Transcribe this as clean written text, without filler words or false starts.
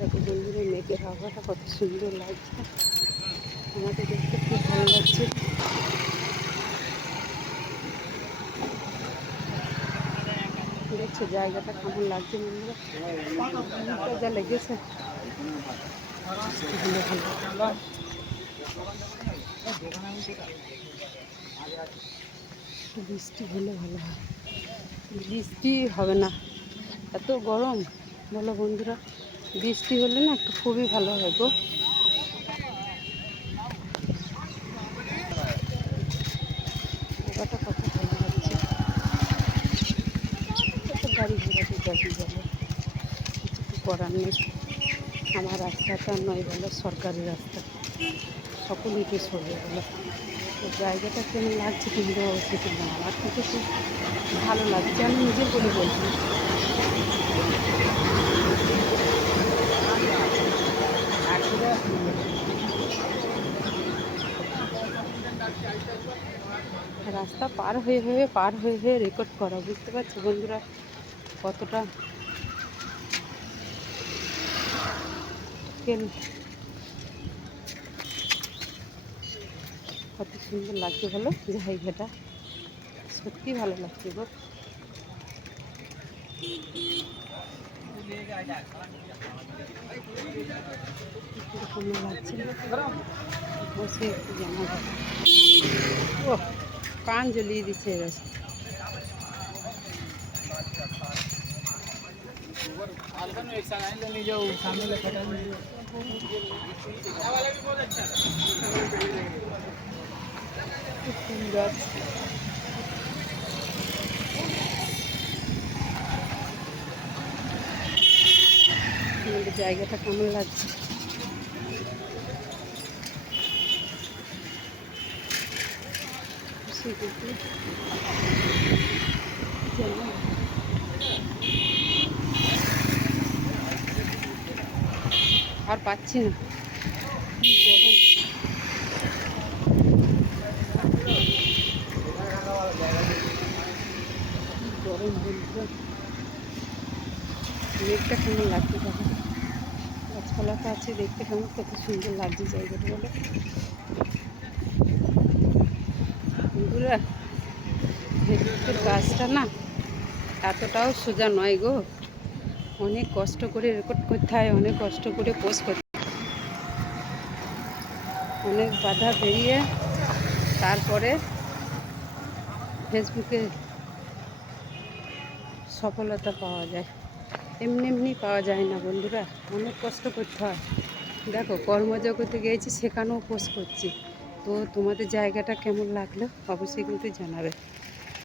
দেখো বন্ধুরা, মেঘের হাওয়াটা কত সুন্দর লাগছে, আমাকে দেখতে খুব ভালো লাগছে। দেখছো জায়গাটা কেমন লাগছে বন্ধুরা, যা লেগেছে ভালো ভালো। বৃষ্টি হলে ভালো হয়, বৃষ্টি হবে না, এত গরম বলো বন্ধুরা। বৃষ্টি হলে না একটু খুবই ভালো হয় গো। জায়গাটা কত ভালো লাগছে, কত গাড়ি ঘোড়াতে যাবি বলো, কিছু তো করার নেই। আমার রাস্তাটা নয় বলো, সরকারি রাস্তা, সকলেই তো সরবে বলো। তো জায়গাটা কেমন লাগছে কিন্তু অবশ্যই কিন্তু আমার কিন্তু খুব ভালো লাগছে, আমি নিজের বলে বলছি। রাস্তা পার হয়ে রেকর্ড করা, বুঝতে পারছো বন্ধুরা কতটা কত সুন্দর লাগছে বলো জায়গাটা, সত্যি ভালো লাগছে গো। কেমন লাগছে বসে একটু জানা যায়। ও কান জ্বলিয়ে দিচ্ছে এবার। ফুল গাছ, আমাদের জায়গাটা কেমন লাগছে। আর পাচ্ছি না, গরম বলতে মেঘটা কেমন লাগছে দেখো, গাছপালা তো আছে, দেখতে কেমন কত সুন্দর লাগছে জায়গাটা বলো বন্ধুরা। ফেসবুকের কাজটা না এতটাও সোজা নয় গো, অনেক কষ্ট করে রেকর্ড করতে হয়, অনেক কষ্ট করে পোস্ট করতে হয়, অনেক বাধা পেরিয়ে তারপরে ফেসবুকে সফলতা পাওয়া যায়, এমনি এমনি পাওয়া যায় না বন্ধুরা, অনেক কষ্ট করতে হয়। দেখো কর্মজগতে গিয়েছি, সেখানেও পোস্ট করছি। তো তোমাদের জায়গাটা কেমন লাগলো অবশ্যই কিন্তু জানাবে।